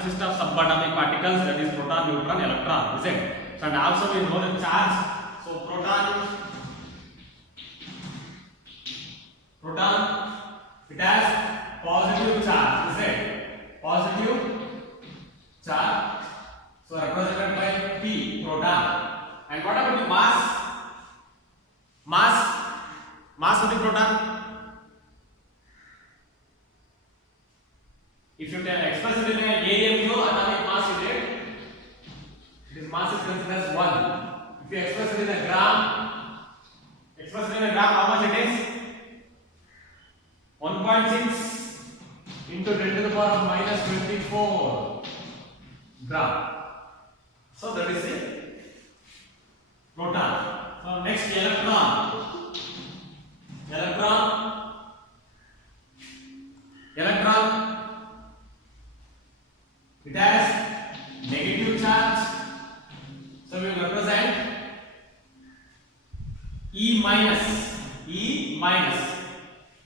consists of subatomic particles, that is proton, neutron, electron, is it? So, and also we know the charge. So proton, it has positive charge, is it? Positive charge. So represented by P, proton. And what about the mass? Mass of the proton. If you can express it in an AMU, atomic mass is it? This mass is considered as 1. If you express it in a gram, how much it is? 1.6 into 10 to the power minus 24 gram. So that is it. Proton. So next, electron. It has negative charge. So we will represent E minus.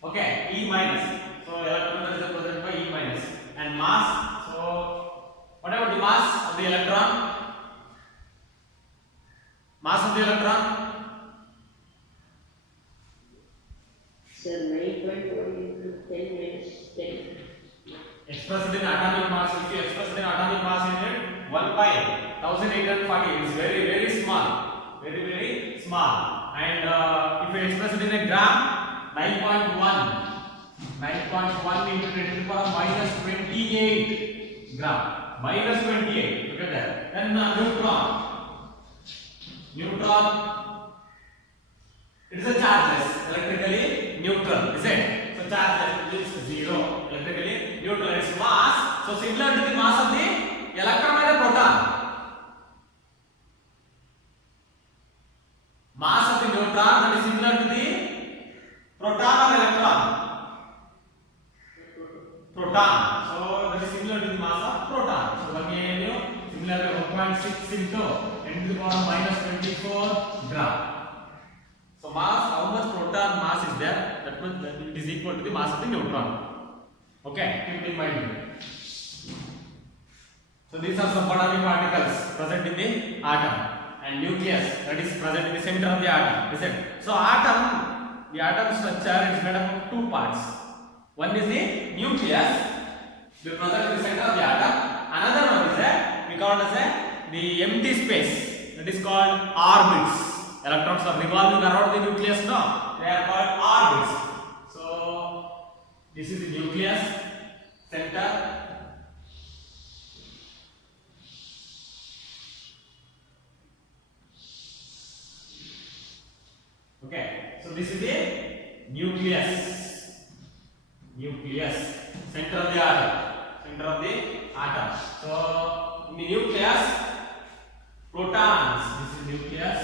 Okay, E minus. So electron is represented by E minus. And mass. So what about the mass of the electron? Mass of the electron? Sir, 9.1 into 10 minus 10. Expressed in atomic mass. If you express it in atomic mass in it, 1 by 1840. It is very, very small. Very, very small. And if you express it in a gram, 9.1 into 10 to the power minus 28 gram. Minus 28. Look at that. Then neutron. It is a chargeless, electrically neutral, is it? So chargeless means 0, electrically neutral. Its mass, so similar to the mass of the electron and the proton. Mass of the neutron that is similar to the proton or electron. Proton. So that is similar to the mass of proton. So 1 AMU similar to 1.6 into 10 to the power minus 24 gram. So mass, how much proton mass is there? That means that it is equal to the mass of the neutron. Okay, keep it in mind. So these are subatomic particles present in the atom, and nucleus that is present in the center of the atom, is it? So the atom structure is made up of 2 parts. One is the nucleus, the present in the center of the atom. Another one is that we call it as the empty space, that is called orbits. Electrons are revolving around the nucleus now. They are called orbits. So this is the nucleus, center. Okay, so this is the nucleus. Center of the atom. So in the nucleus, protons. This is nucleus.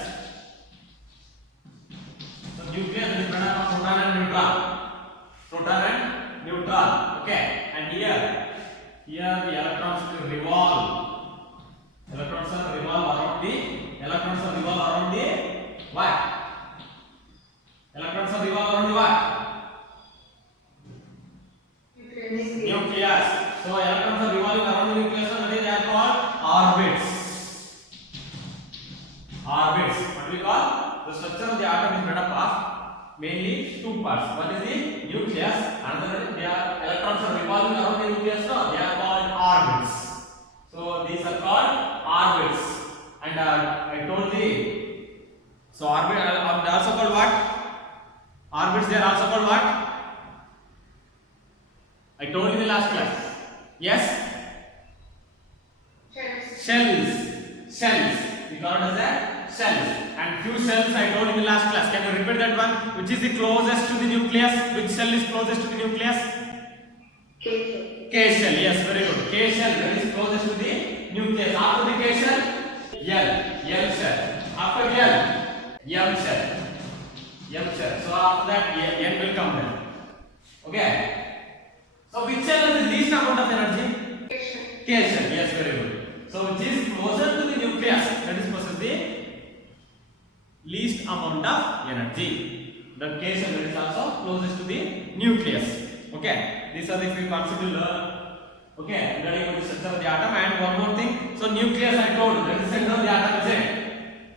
So nucleus is made up of proton and neutron. Okay, and here the electrons will revolve. Electrons are revolve around the what? Electrons are revolve around the what? Nucleus. So electrons are revolving around the nucleus, and they are called orbits. What we call the structure of the atom is made up of mainly 2 parts. One is the nucleus, another they are electrons are revolving around the nucleus. No, they are called orbits. So these are called orbits. And I told the so orbit are also called what? Orbits, they are also called what? I told you in the last class. Yes? Shells. We call it as a shells. And few shells I told in the last class. Can you repeat that one? Which is the closest to the nucleus? Which cell is closest to the nucleus? K shell. Yes, very good. K shell that is closest to the nucleus. After the K shell, L shell. After L, M shell. So after that, N will come there. Okay. So which cell has the least amount of energy? K shell. Yes, very good. So which is closer to the nucleus, that is possess the least amount of energy. The K shell is also closest to the nucleus. Okay. These are the few concepts to learn. Okay. Regarding this center of the atom. And one more thing, so nucleus I told, that is center of the atom, is it?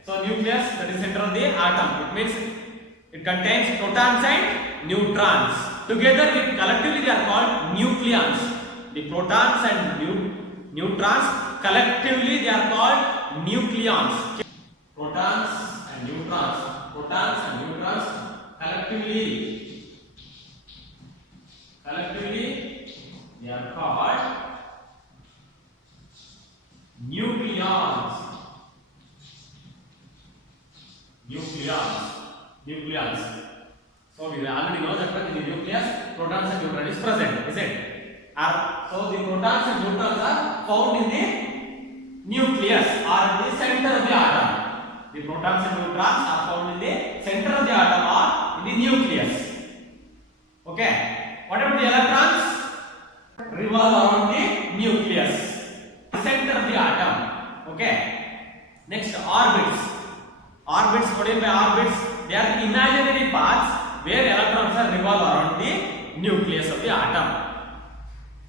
So nucleus, that is center of the atom. It means it contains protons and neutrons. Together, collectively they are called nucleons. The protons and neutrons, collectively they are called nucleons. Protons and neutrons, collectively they are called nucleons. So we already know that in the nucleus protons and neutrons is present, is it? So the protons and neutrons are found in the nucleus or in the center of the atom. The protons and neutrons are found in the center of the atom or in the nucleus. Okay. What about the electrons? Revolve around the nucleus, center of the atom. Okay. Next, orbits. Orbits, what do you mean by orbits? They are imaginary paths where electrons are revolve around the nucleus of the atom.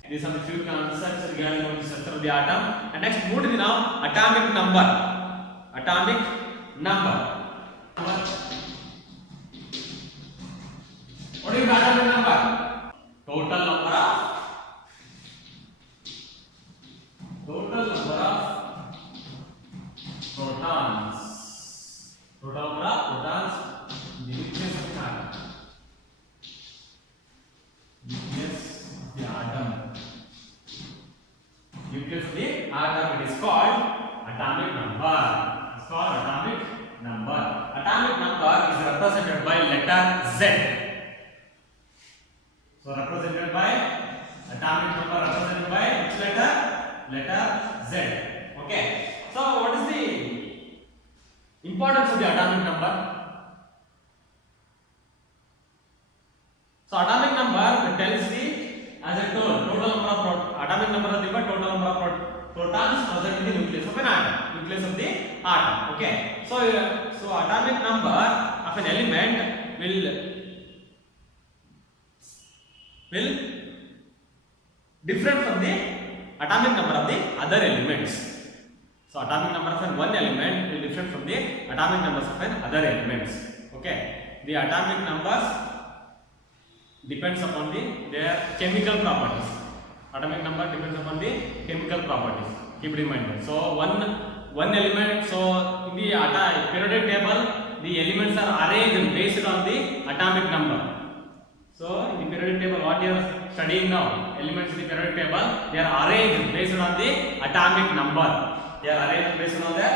These are the few concepts regarding the structure of the atom. And next, move to now atomic number. Atomic number. What is atomic number? Total number of protons. Total number of protons in the nucleus of the atom. Nucleus of the atom. Nucleus of the atom. It is called atomic number. It's called atomic number. Atomic number is represented by letter Z. So represented by atomic number represented by which letter? Letter Z. Okay. So what is the importance of the atomic number? So atomic number tells the, as I told, total number of atomic number is equal to total number of protons present in the nucleus of an atom. Nucleus of the atom. Okay. So atomic number of an element will different from the atomic number of the other elements. So atomic number of one element will different from the atomic numbers of other elements. Okay. The atomic numbers depends upon their chemical properties. Atomic number depends upon the chemical properties. Keep it in mind. So one element. So in the periodic table, the elements are arranged based on the atomic number. So in the periodic table, what you are studying now, elements in the periodic table, they are arranged based on the atomic number. They are arranged based on the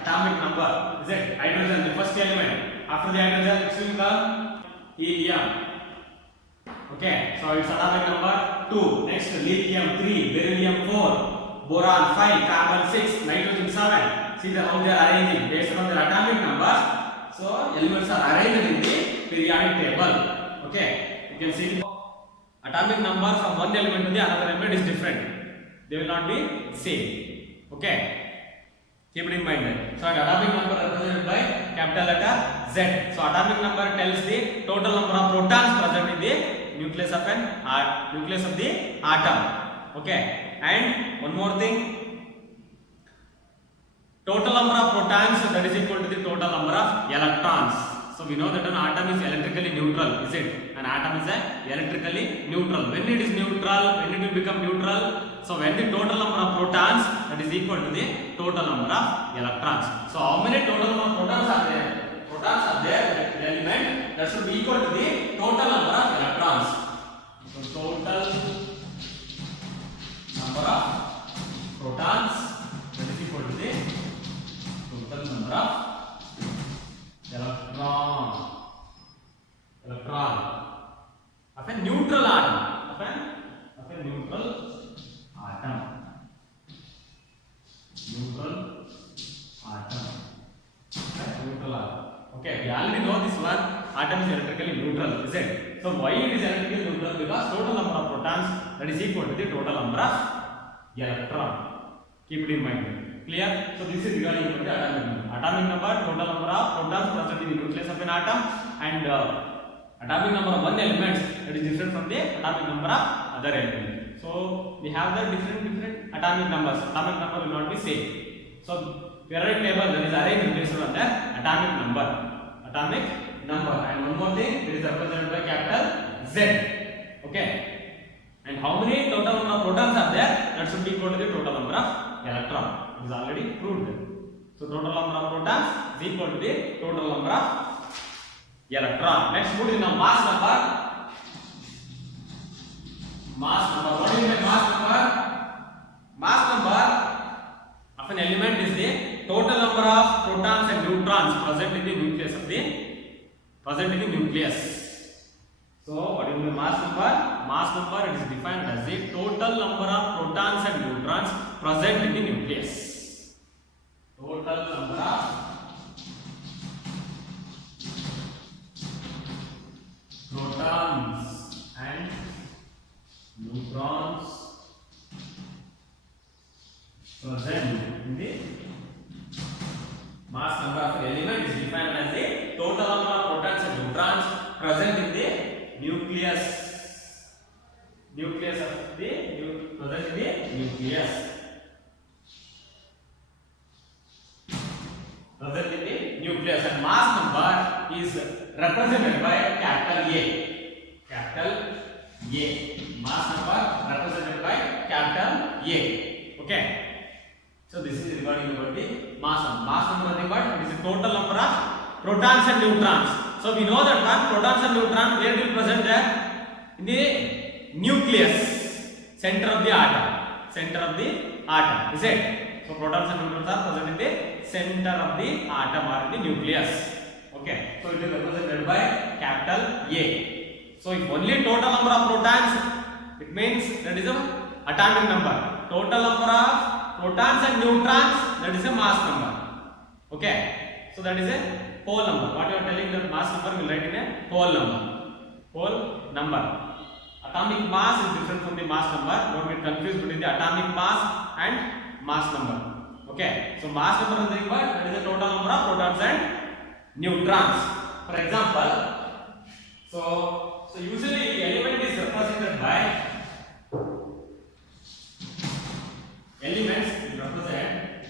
atomic number. Is it hydrogen, the first element? After the hydrogen, it will come helium. Okay, so it's atomic number 2. Next, lithium 3, beryllium 4, boron 5, carbon 6, nitrogen 7. See how they are arranging based on their atomic number. So elements are arranged in the periodic table. Okay, you can see atomic number from one element to the another element is different. They will not be same. Okay, keep it in mind. So atomic number represented by capital letter Z. So atomic number tells the total number of protons present in the nucleus of the atom. Okay, and one more thing, total number of protons, that is equal to the total number of electrons. So we know that an atom is electrically neutral, is it? An atom is electrically neutral. When it is neutral, when it will become neutral? So when the total number of protons, that is equal to the total number of electrons. So how many total number of protons are there? Protons are there in the element, that should be equal to the total number of electrons. So total number of protons, that is equal to the total number of electron of a neutral atom. Okay, we already know this one. Atom is electrically neutral, is it? So why it is electrically neutral? Because total number of protons, that is equal to the total number of electron. Keep it in mind. Clear? So this is regarding the atomic number. Atomic number, total number of protons present in the nucleus of an atom, and atomic number of one element, that is different from the atomic number of other element. So we have the different atomic numbers. Atomic number will not be same. So periodic table that is arranged based on the atomic number. Atomic number. And one more thing, it is represented by capital Z. Okay. And how many total number of protons are there? That should be equal to the total number of electrons. It is already proved. So total number of protons is equal to the total number of electrons. Next, put in the mass number. Mass number. What is the mass number? Mass number of an element is the total number of protons and neutrons present in the nucleus of the nucleus. So what is the mass number? Mass number, it is defined as the total number of protons and neutrons present in the nucleus. Total number of protons and neutrons present in the mass number of an element is defined as the total number of protons and neutrons present in the nucleus of the present in the nucleus. Present in the nucleus, and mass number is represented by capital A. Capital A. Mass number represented by capital A. Okay. So this is regarding about the mass number. Mass number nothing but it is the total number of protons and neutrons. So we know that one protons and neutrons where will present there in the nucleus, center of the atom. Center of the atom. Is it? So protons and neutrons are present in the center of the atom or in the nucleus. Okay. So it is represented by capital A. So if only total number of protons, it means that is a atomic number. Total number of protons and neutrons, that is a mass number. Okay. So that is a whole number. What you are telling, the mass number will write in a whole number. Whole number. Atomic mass is different from the mass number. Don't get confused between the atomic mass and mass number. Okay. So mass number is nothing but that is the total number of protons and neutrons. For example, so usually the element is represented by elements represent.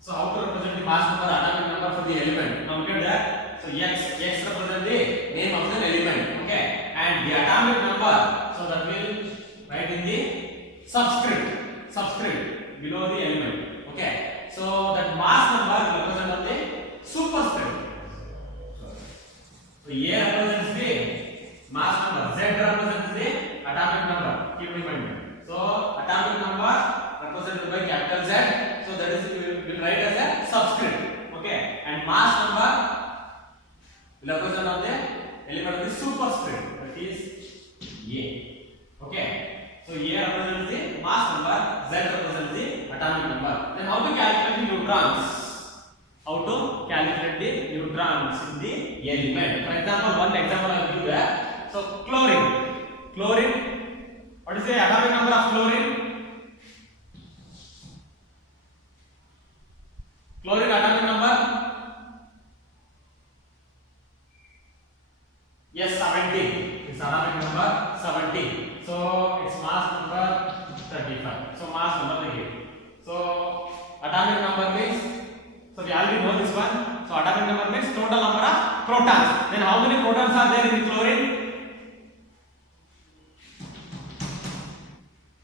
So how to represent the mass number, atomic number for the element? Now look at that. So x represent the name of the element. Okay. And the atomic number, so that will write in the subscript below the element. Okay. So that mass number will represent on the superscript. So A represents the mass number, Z represents the atomic number. Keep in mind. So atomic number represented by capital Z. So that is will write as a subscript. Okay. And mass number will represent on the element of the superscript. That is A. Okay. So A represents the mass number, Z represents the atomic number. Then how to calculate the neutrons? How to calculate the neutrons in the element? For example, one example I will give there. So chlorine. What is the atomic number of chlorine? Chlorine atomic number? Yes, 70. Its atomic number 70. So its mass number 35. So mass number again. So atomic number means, so we already know this one. So atomic number means total number of protons. Then how many protons are there in the chlorine?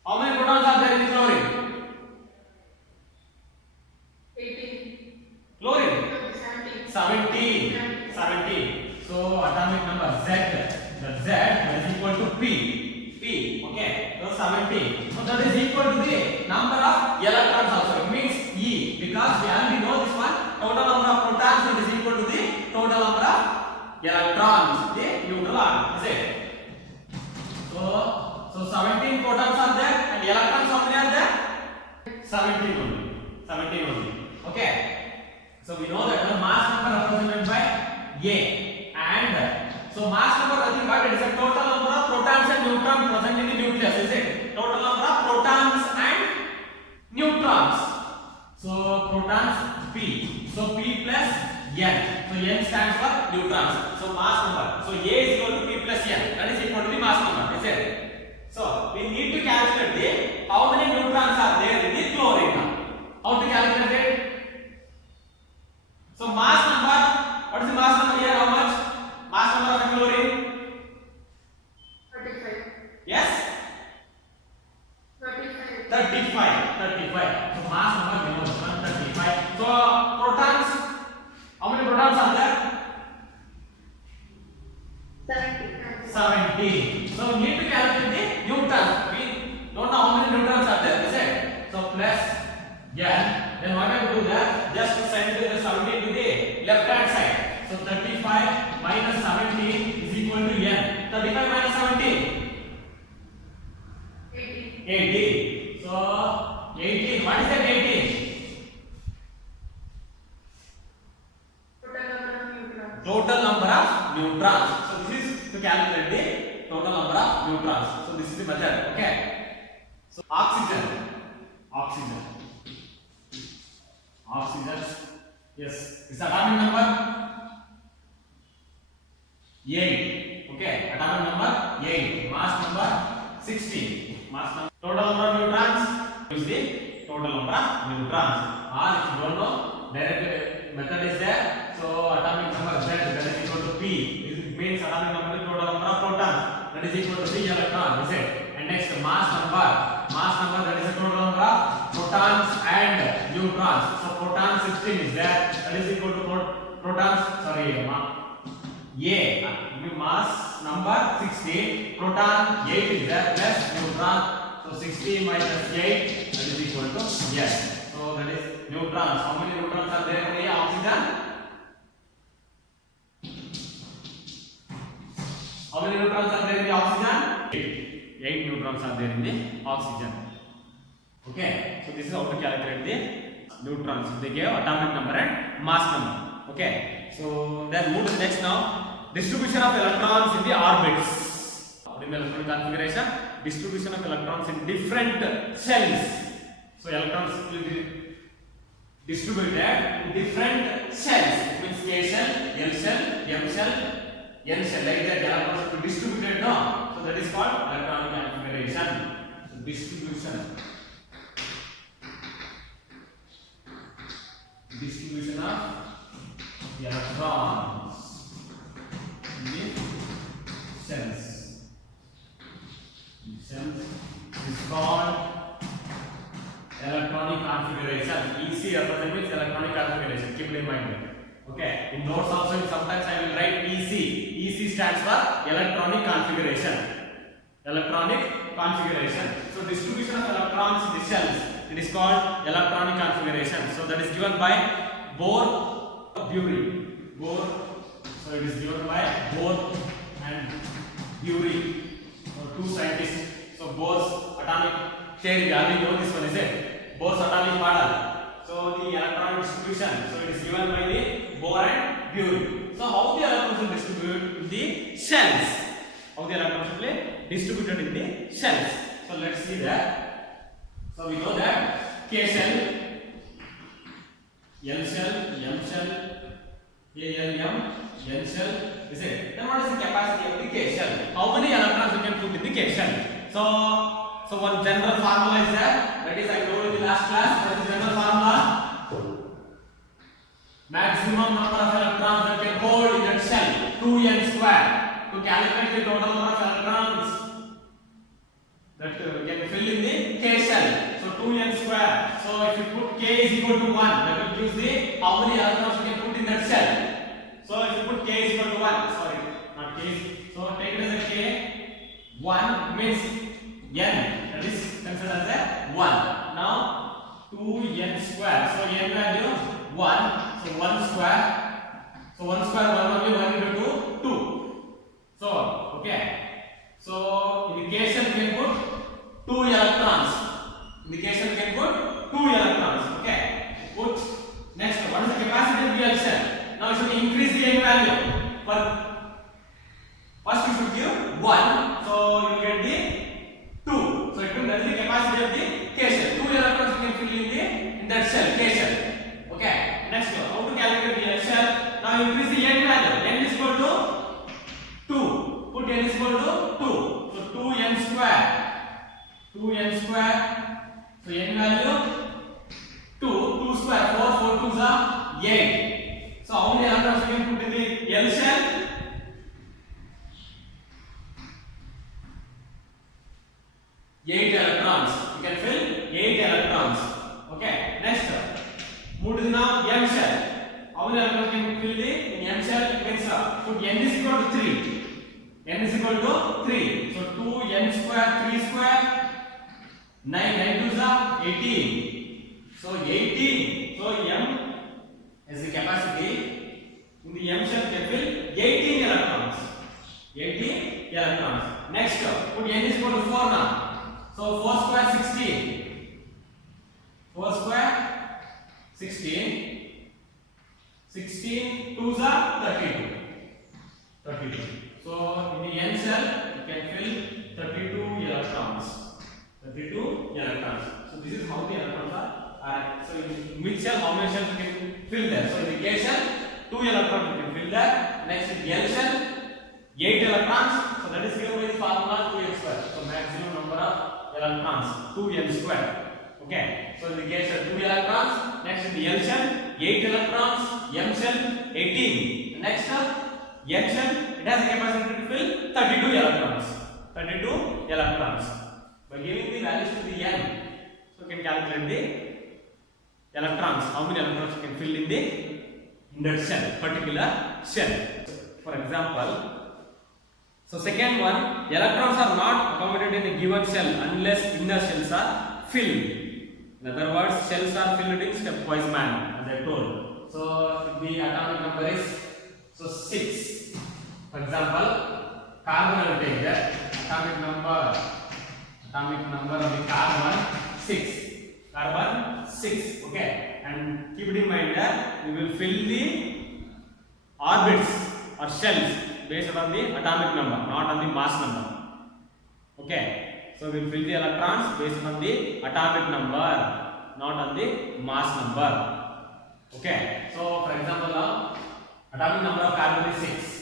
How many protons are there in the chlorine? 18. Chlorine? 70. 70. So atomic number Z, the Z is equal to P. Okay. So 70. So that is equal to the number of electrons also. It means E, because we already know this one. Total number of protons is equal to the total number of electrons, the neutral atom. Is it? So 17 protons are there and electrons how many are there? 17 only. Okay. So we know that the mass number represented by A, and so mass number nothing but it is a total number of protons and neutrons present in the nucleus. Is it? Total number of protons and neutrons. So protons P. So P plus N. So N stands for neutrons. So mass number. So A is equal to P plus N. That is equal to the mass number. Is it? So we need to calculate the how many neutrons are there in the chlorine. How to calculate it? So mass number, what is the mass number here? How much? Mass number of chlorine? 35. Yes? 35. 35. So mass number given 35. So protons, how many protons are there? 70. So we need to calculate the neutrons. We don't know how many neutrons are there, is it? So plus n. Then what I will do that? Just send the 70 to the left hand side. So 35 minus 70 is equal to n. 35 minus 70. 80. So 18. What is that 18? Total number of neutrons. So this is to calculate the total number of neutrons. So this is the method. Okay. So oxygen. Yes. This atomic number 8. Okay. Atomic number 8. Mass number 16. Total number of neutrons is the total number of neutrons. Or if you don't know, direct method is there. So atomic number Z, that is equal to P. This means atomic number is total number of protons, that is equal to P electron, is it? And next mass number, that is the total number of protons and neutrons. So proton 16 is there, that is equal to protons, mass number 16, proton 8 is there plus neutron. So 16 minus 8, that is equal to yes. So that is neutrons. How many neutrons are there in the oxygen? How many neutrons are there in the oxygen? 8 neutrons are there in the oxygen. Okay, so this is how to calculate the neutrons. They gave atomic number and mass number. Okay, so then move to the next now. Distribution of electrons in the orbits. In the electron configuration, distribution of electrons in different shells. So electrons will be distributed in different shells. It means K shell, L shell, M shell, N shell. Like that, electrons will be distributed. No, so that is called electronic configuration. So distribution of electrons in the cells. Is called electronic configuration. EC represents electronic configuration. Keep it in mind. Okay. In notes also, sometimes I will write EC. EC stands for electronic configuration. So distribution of electrons in the shells, it is called electronic configuration. So that is given by Bohr-Bury. So it is given by Bohr and Bury. Two scientists. So Bohr's atomic theory, we already know this one, is it? Bohr's atomic model. So the electron distribution, so it is given by the Bohr and Bury. So how the electrons will distribute in the shells? How the electrons will be distributed in the shells? So let's see that. So we know that K shell, L shell, M shell, ALM, N shell, is it? Then what is the capacity of the K shell? How many electrons we can put in the K shell? So one general formula is there. That is, I told you in the last class. That is the general formula. Maximum number of electrons that can hold in that shell, 2n square. To calculate the total number of electrons that can fill in the K shell. So 2n square. So if you put K is equal to 1, that will give the how many electrons we can put in that shell. So if you put K is equal to 1, sorry, not K. So take it as a K. 1 means n, that is considered as a 1. Now 2n square. So n value 1. So 1 square. So 1 square 1 only 1 into 2 2. So okay. So in the K shell we can put 2 electrons. In the K shell we can put 2 electrons. Okay. Put next. What is the capacity of the L shell? Now you should increase the n value. First you should give 1. So you get the 2. So it will that is the capacity of the K shell. 2 electrons you can fill in that shell, K shell. Okay. Next one. How to calculate the L shell? Now increase the n value. N is equal to 2. Put n is equal to 2. So 2n square. 8. So how many electrons we can put in the L shell? 8 electrons. You can fill 8 electrons. Okay. Next, move to the now M shell. How many electrons can we fill in M shell? Means put n is equal to 3. N is equal to 3. So 2n square, 3 square, 9 2s are 18. So 18. So M is the capacity in the M shell can fill 18 electrons. 18 electrons. Next, put n is equal to 4 now. So 4 square 16. 4 square 16. 16 2s are 32. 32. So in the N shell you can fill 32 electrons. 32 electrons. So this is how the electrons are. So in which shell how many shells you can fill there? So in the K shell 2 electrons you can fill there. Next in the L shell 8 electrons. So that is given by the formula 2n square. So maximum number of electrons 2n square. Okay. So in the K shell 2 electrons. Next in the L shell 8 electrons. M shell 18. Next N shell it has a capacity to fill 32 electrons. 32 electrons. By giving the values to the N, so you can calculate the electrons. How many electrons you can fill in that shell, particular shell. For example, so second one, electrons are not accommodated in a given shell unless inner shells are filled. In other words, shells are filled in stepwise manner, as I told. So the atomic number is 6. For example, carbon will take that atomic number of the carbon 6. Carbon 6. Okay, and keep it in mind that we will fill the orbits or shells based on the atomic number, not on the mass number. Okay, so we will fill the electrons based on the atomic number, not on the mass number. Okay, so for example now atomic number of carbon is 6.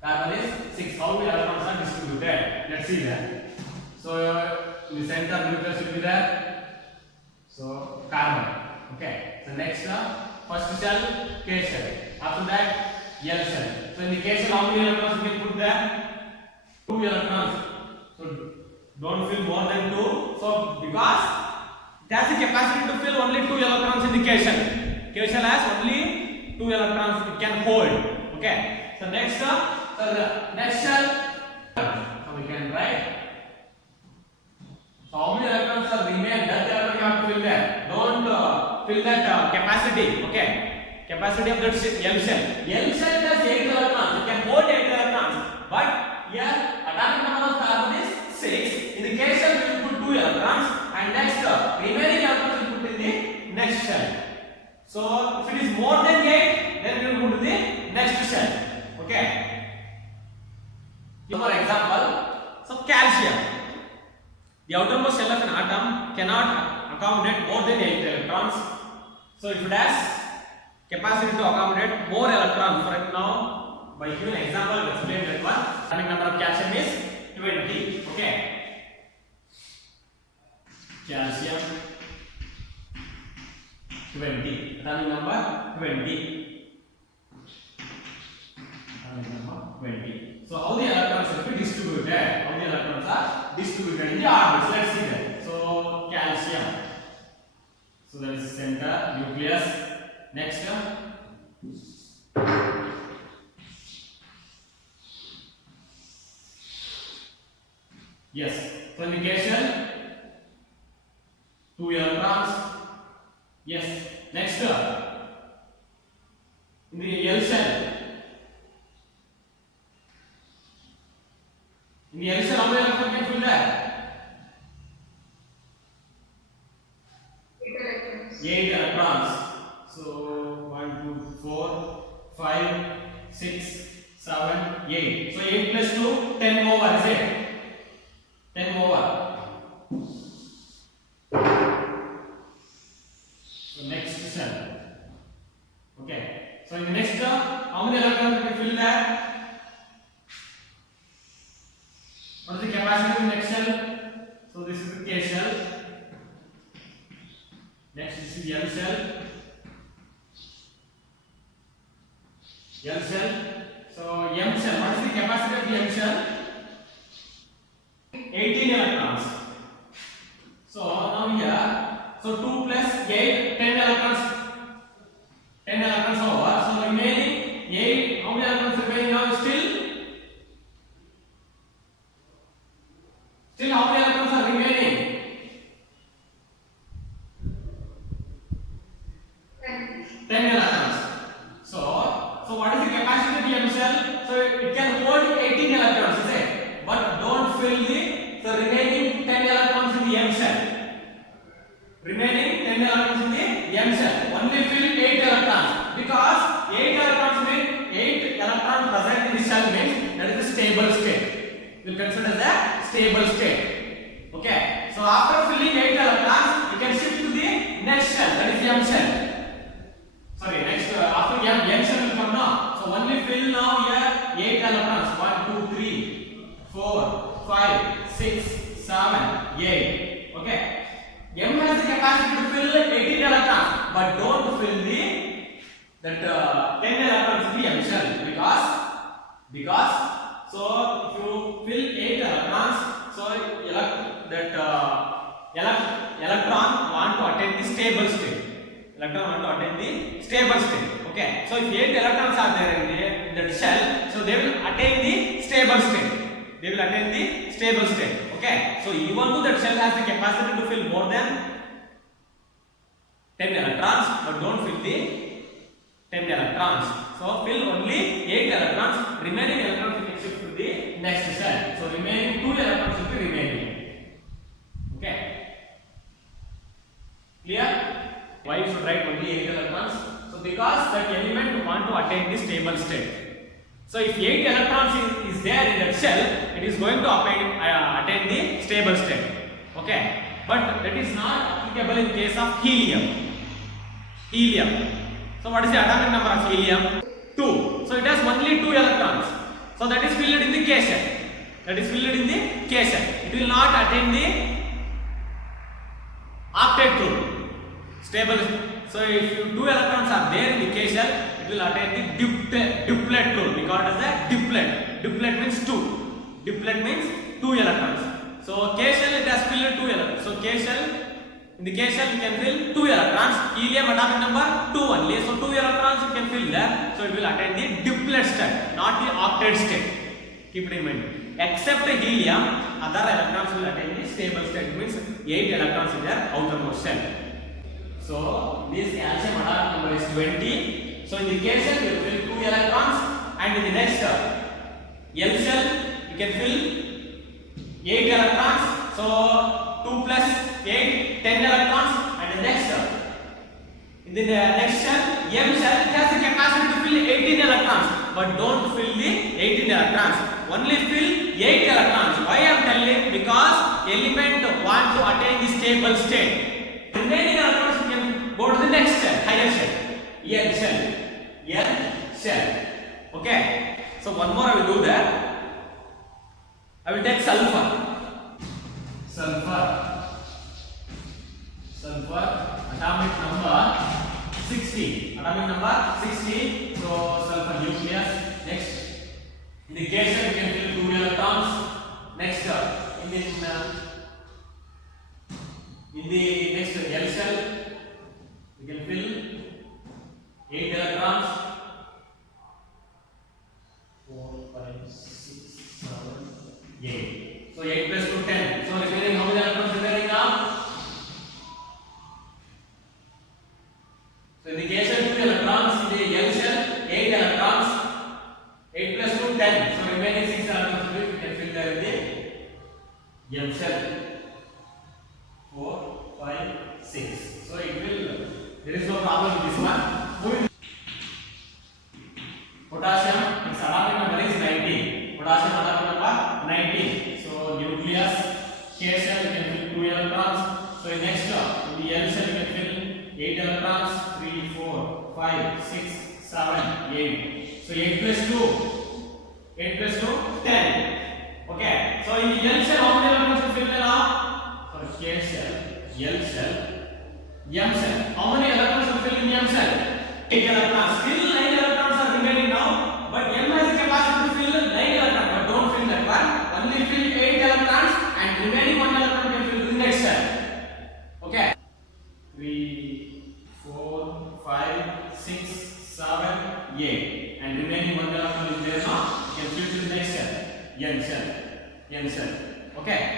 Carbon is 6. How many electrons are distributed? Let's see that. So in the center nucleus will be there. So carbon. Okay. So next first shell K shell. After that L shell. So in the K shell how many electrons we can put there? 2 electrons. So don't fill more than 2. So because it has the capacity to fill only 2 electrons in the K shell. K shell has only 2 electrons it can hold. Okay. So next shell. So we can write. So how many electrons are remain? That electron you have to fill there. Don't fill that capacity. Okay. Capacity of that L shell. L shell has 8 electrons. It can hold 8 electrons. But here atomic number of carbon is 6. In the K shell we will put 2 electrons. And next remaining electrons we will put in the next shell. So if it is more than 8, then we will move to the next shell. Okay. For example, so calcium. The outermost shell of an atom cannot accommodate more than 8 electrons. So if it has capacity to accommodate more electrons, for example, now by giving an example, we explain that one. Atomic number of calcium is 20. Okay. Calcium 20. Atomic number 20. Atomic number 20. So how the electrons will be distributed? How the electrons are distributed in the orbits? Let's see that. So calcium. So that is center, nucleus. Next. Yes. So in the K shell, 2 electrons. Yes. Next. In the L shell. In the L shell, how many electrons can fill there? 8 electrons. So 1, 2, 4, 5, 6, 7, 8. So 8 plus 2, 10 over, is it? 10 over. So next cell. Okay. So in the next how many electrons can fill there? What is the capacity of the next shell? So this is the K shell. Next this is the L shell. L shell. So M shell, what is the capacity of the M shell? 18 electrons. So now here, so 2 plus 8, 10 electrons. 10 electrons over. So remaining 8, how many electrons remaining now? Still how many electrons are remaining? 10 electrons. So what is the capacity of the M shell? So it can hold 18 electrons, is it? But don't fill the remaining 10 electrons in the M shell. Remaining 10 electrons in the M shell. Only fill 8 electrons. Because 8 electrons mean 8 electrons present in the shell means that is a stable state. You will consider the stable state. Okay. So after filling 8 electrons, you can shift to the next shell, that is M shell. Sorry, next after M shell will come now. So only fill now here 8 electrons. 1, 2, 3, 4, 5, 6, 7, 8. Okay. M has the capacity to fill 18 electrons, but don't fill the 10 electrons in the M shell because so if you fill 8 electrons, so electron want to attain the stable state. Electron want to attain the stable state. Okay. So if 8 electrons are there in that shell, so they will attain the stable state. They will attain the stable state. Okay. So even though that shell has the capacity to fill more than 10 electrons, but don't fill the 10 electrons. So fill only 8 electrons. Remaining electrons you can shift to the next shell. So remaining 2 electrons will be remaining. Okay. Clear? Why you should write only 8 electrons? So because that element want to attain the stable state. So if 8 electrons is there in that shell, it is going to attain the stable state. Okay. But that is not applicable in case of helium. So what is the atomic number of helium? 2. So it has only 2 electrons. So that is filled in the K shell. It will not attain the octet rule. Stable. So if 2 electrons are there in the K shell, it will attain the diplet rule. We call it as a diplet. Diplet means 2. Diplet means 2 electrons. So K shell it has filled 2 electrons. So in the K shell you can fill 2 electrons. Helium atomic number 2 only. So 2 electrons you can fill there. So it will attain the diplet state, not the octet state. Keep it in mind. Except helium, other electrons will attain the stable state. It means 8 electrons in their outermost shell. So this calcium atomic number is 20. So in the K shell you will fill 2 electrons, and in the next L shell you can fill 8 electrons. So 2 plus 8, 10 electrons, and the next in the next shell, M shell, it has the capacity to fill 18 electrons, but don't fill the 18 electrons. Only fill 8 electrons. Why I am telling? Because element want to attain the stable state. Remaining electrons you can go to the next shell, higher shell, N shell. Okay. So one more I will do that. I will take sulfur. Sulfur atomic number 60. So sulfur nucleus. Next, in the K shell you can fill 2 electrons. Next, in the next L shell you can fill 8 electrons. 4, 5, 6, 7, 8. So 8 plus 2, 10. So remaining how many electrons remaining now? So in the K shell 2 electrons, in the L shell 8 electrons. 8 plus 2, 10. So remaining 6 electrons we can fill there in the M shell. 4, 5, 6. So it will. There is no problem with this one. Potassium, its atomic number is 19. Potassium atomic number 19. So nucleus, K shell you can fill 2 electrons. So next in the L shell you can fill 8 electrons. 3, 4, 5, 6, 7, 8. So 8 plus 2, 10. Okay. So in the L shell how many electrons you fill now? So K shell, L shell, M shell. How many electrons you fill in M shell? 8 electrons. Still 9 electrons are remaining now, but M has the capacity to fill 9 electrons, but don't fill that one. Only fill 8 electrons, and remaining 1 electron can fill in the next cell. Okay. 3, 4, 5, 6, 7, 8, and remaining 1 electron is there now. You can fill to the next cell. N cell. N cell. Okay.